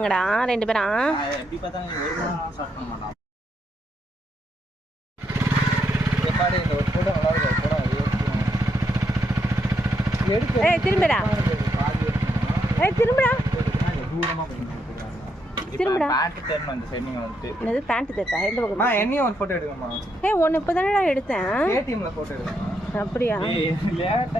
பண்ணுங்கடா 2 பேரும். எப்படி பார்த்தா நீ ஒரு மணி ஸ்டார்ட் பண்ண மாட்டான். இந்த ஒரு போட்டோ நல்லா இருக்கு. போடா எடுத்து ஏய் திரும்படா. ஏய் திரும்படா. தூரமா போறாங்க. திரும்படா. பேண்ட் தேர்ன அந்த சைடு நீங்க வந்து. என்னது பேண்ட் தேத்தா? எந்த பக்கம்? என்னையும் ஒரு போட்டோ எடுங்கம்மா. ஏய் ஒன்னு இப்பதானடா எடுத்தேன். ஏடிஎம்ல போட்டோ எடுங்க. அப்படியா? ஏய் லேட்